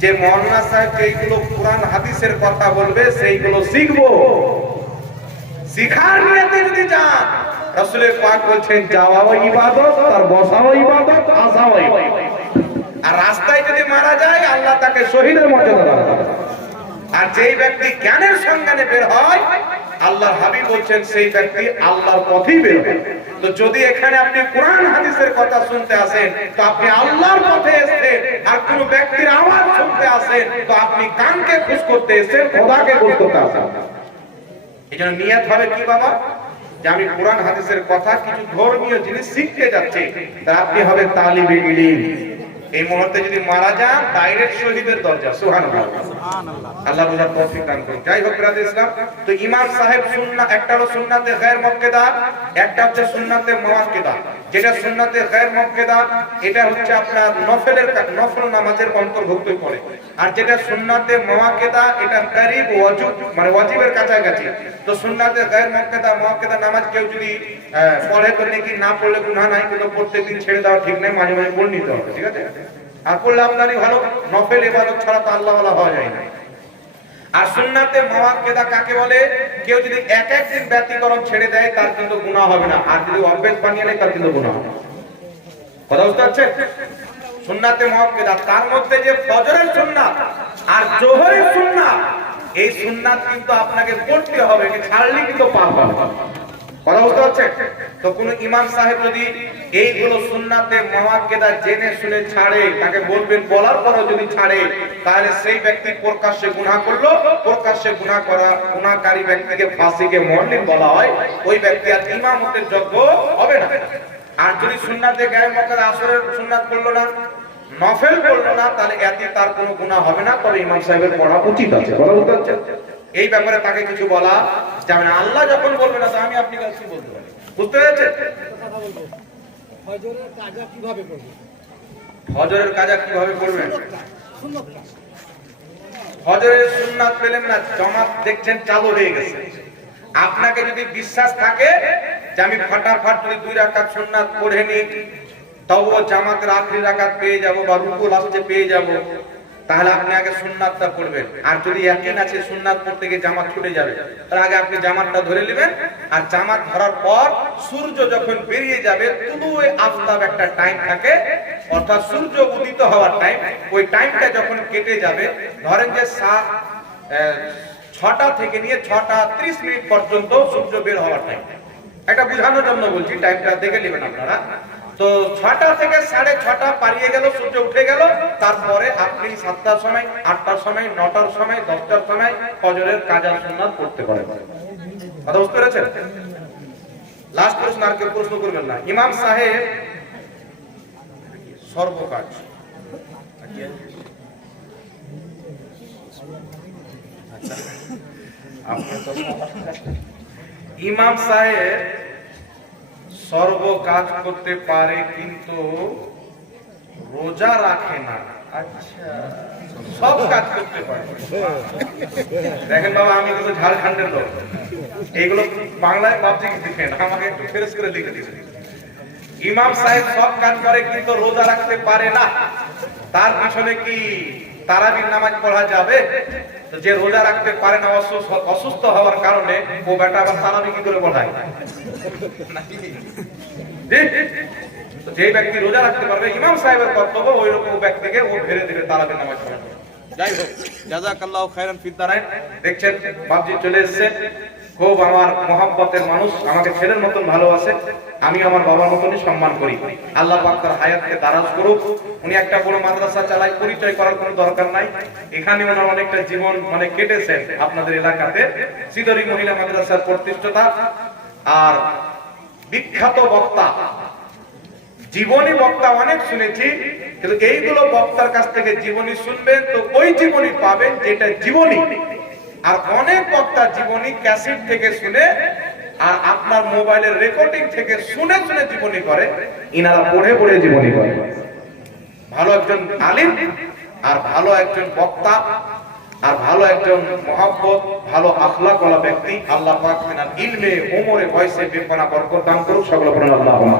যে মৌলানা সাহেব এইগুলো কোরআন হাদিসের কথা বলবে সেইগুলো শিখবো, শিখার নিয়তে যদি যান, রাসূলের পাক বলছেন যাওয়াও ইবাদত আর বসাও ইবাদত, আসাও ইবাদত। আর রাস্তায় যদি মারা যায় আল্লাহ তাকে শহীদের মর্যাদা দান করেন। আর যেই ব্যক্তি জ্ঞানের সন্ধানে বের হয়, আল্লাহর হাবিব বলছেন সেই ব্যক্তি আল্লাহর পথেই বের হয়। তো যদি এখানে আপনি কোরআন হাদিসের কথা শুনতে আসেন তো আপনি আল্লাহর পথে এসেছেন, আর কোন ব্যক্তির আওয়াজ শুনতে আসেন তো আপনি কানকে খুশ করতে এসেছেন, খোদাকে খুশ করতে আসেন। এজন্য নিয়ত হবে কি বাবা, যে আমি কোরআন হাদিসের কথা কিছু ধর্মীয় জিনিস শিখতে যাচ্ছি, তা আপনি হবে তালিবে ইলম। এই মুহূর্তে যদি মারা যান ডাইরেক্ট শহীদের দরজা। সুবহানাল্লাহ, আল্লাহ বুঝার তৌফিক দান করুন। যাই হোক ব্রাদার ইসলাম, তো ইমাম সাহেব সুন্নাত, একটা হলো সুন্নাতে গায়র মুক্কেদা, একটা হচ্ছে সুন্নাতে মুআক্কেদা। যেটা সুন্নাতে গায়র মুক্কেদা এটা হচ্ছে আপনার নফল নামাজের অন্তর্ভুক্তই পড়ে। আর যেটা সুন্নাতে মুআক্কেদা এটা করিব ওয়াজিব, মানে ওয়াজিবের কাছাকাছি। তো সুন্নাতে গায়র মুআক্কেদা নামাজ কেউ যদি পড়ে তো নাকি, না পড়লে গুনাহ নাই, কিন্তু প্রত্যেকদিন ছেড়ে দেওয়া ঠিক নাই, মাঝে মাঝে পড়ে নিতে হবে, ঠিক আছে? আর পড়লে আপনারই ভালো, নফল ইবাদত ছাড়া তো আল্লাহ ওয়ালা হওয়া যায় না। আর সুন্নাতে মুআক্কেদা কাকে বলে? কেউ যদি এক এক দিন ব্যতিক্রম ছেড়ে দেয় তার কিন্তু গুনাহ হবে না, আর যদি অভ্যাস বানিয়ে নেয় তার কিন্তু গুনাহ হবে। কথা বুঝতে পারছেন? সুন্নাতে মুআক্কেদা তার মধ্যে যে ফজরের সুন্নাত আর জোহরের সুন্নাত, এই সুন্নাত কিন্তু আপনাকে পড়তে হবে, ছাড়লে কিন্তু পাপ হবে। কথা বুঝতে পারছেন? তো কোন ইমাম সাহেব যদি এইগুলো সুন্নাতে মুআক্কেদা জেনে শুনে ছাড়ে, তাকে বলবেন, বলার পরও যদি ছাড়ে, তাহলে সেই ব্যক্তি প্রকাশ্যে গুনাহ করলো। প্রকাশ্যে গুনাহ করা গুনাহকারী ব্যক্তিকে ফাসিকে মুআল্লিম বলা হয়। ওই ব্যক্তি আর ইমামতের যোগ্য হবে না। আর যদি সুন্নাতে গায়ে মুআক্কেদা আসরের সুন্নাত করলো না, নফল করলো না, তাহলে এতে তার কোনো গুনাহ হবে না, তবে ইমাম সাহেবের পড়া উচিত আছে। কথা বুঝতে পারছেন? এই ব্যাপারে তাকে কিছু বলা যাবে না। আল্লাহ যখন বলবে না, তো আমি আপনি কাছে বলতে পারি। বুঝতে পেরেছেন? ফজরের কাজা কিভাবে করবে? ফজরের কাজা কিভাবে করবেন? ফজরের সুন্নাত পেলেন না, জামাত দেখছেন চালু হয়ে গেছে। আপনাকে যদি বিশ্বাস থাকে যে আমি ফটাফট যদি 2 রাকাত সুন্নাত পড়ে নিই, তবুও জামাতের আখরি রাকাত পেয়ে যাব বা রুকু লাস্টে পেয়ে যাব, তাহলে আপনি আগে সুন্নাতটা পড়বেন। আর যদি ইয়াকিন আছে সুন্নাত পড়তে গিয়ে জামাত ছুটে যাবে, তার আগে আপনি জামাতটা ধরে নেবেন। আর জামাত ধরার পর সূর্য যখন বেরিয়ে যাবে, তুলুয়ে আফতাব একটা টাইম থাকে, অর্থাৎ সূর্য উদিত হওয়ার টাইম, ওই টাইমটা যখন কেটে যাবে, ধরেন যে 6টা থেকে নিয়ে 6টা 30 মিনিট পর্যন্ত সূর্য বের হওয়ার টাইম। এটা বোঝানোর জন্য বলছি, টাইমটা দেখে নেবেন আপনারা। তো 6টা থেকে 6:30 পারিয়ে গেল, সূর্য উঠে গেল, তারপরে আপনি 7টার সময়, 8টার সময়, 9টার সময়, 10টার সময় ফজরের কাজা সুন্নাত পড়তে পারেন। কথা বুঝতে পেরেছেন? লাস্ট প্রশ্ন, আর কেউ প্রশ্ন করবেন না। ইমাম সাহেব সর্বকাজ, ইমাম সাহেব সর্ব কাজ করতে পারে কিন্তু রোজা রাখে না। আচ্ছা, সব কাজ করতে পারে। দেখেন বাবা, আমি কিন্তু ঝাড়খণ্ডের লোক, এইগুলো বাংলায় ভাবছি লিখেন, আমাকে একটু ফেরেস করে লিখে দিন। ইমাম সাহেব সব কাজ করে কিন্তু রোজা রাখতে পারে না। তার পিছনে কি তারাবির নামাজ পড়া যাবে? তো যে রোজা রাখতে পারে না, অসুস্থ হওয়ার কারণে, ও বেটা আবার তারাবি কি করে পড়ায়? যে ব্যক্তি রোজা রাখতে পারবে, ইমাম সাহেবের কর্তব্য ওই রকম ব্যক্তিকে ও ফেলে দিবে তারাবি নামাজ পড়ানো। যাই হোক, জাযাকাল্লাহু খায়রান ফিদ দারাইন। দেখছেন বাপজি চলে এসেছে, খুব আমার মহব্বতের মানুষ, আমাকে ছেলের মতন ভালোবাসে, আমি আমার বাবার মতনই সম্মান করি। আল্লাহ পাক তার হায়াতকে দারাজ করুক। উনি একটা বড় মাদ্রাসা চালায়, পরিচয় করার কোনো দরকার নাই। এখানে ওনার অনেকটা জীবন মানে কেটেছেন আপনাদের এলাকাতে। সিদরি মহিলা মাদ্রাসার প্রতিষ্ঠাতা আর বিখ্যাত বক্তা, জীবনী বক্তা অনেক শুনেছি, কিন্তু এইগুলো বক্তার কাছ থেকে জীবনী শুনবেন তো ওই জীবনী পাবেন যেটা জীবনী। আর অনেক বক্তা জীবনী ক্যাসেট থেকে শুনে আর আপনার মোবাইলের রেকর্ডিং থেকে শুনে শুনে জীবনী করে, ইনারা পড়ে পড়ে জীবনী করে। ভালো একজন আলিম আর ভালো একজন বক্তা আর ভালো একজন মহব্বত, ভালো আখলাক ওয়ালা ব্যক্তি, আল্লাহ পাক মিনাল ইলমে, উমরে, বয়সে, বিপনা বরকত দান করুক। সকলে বলেন আল্লাহুম্মা।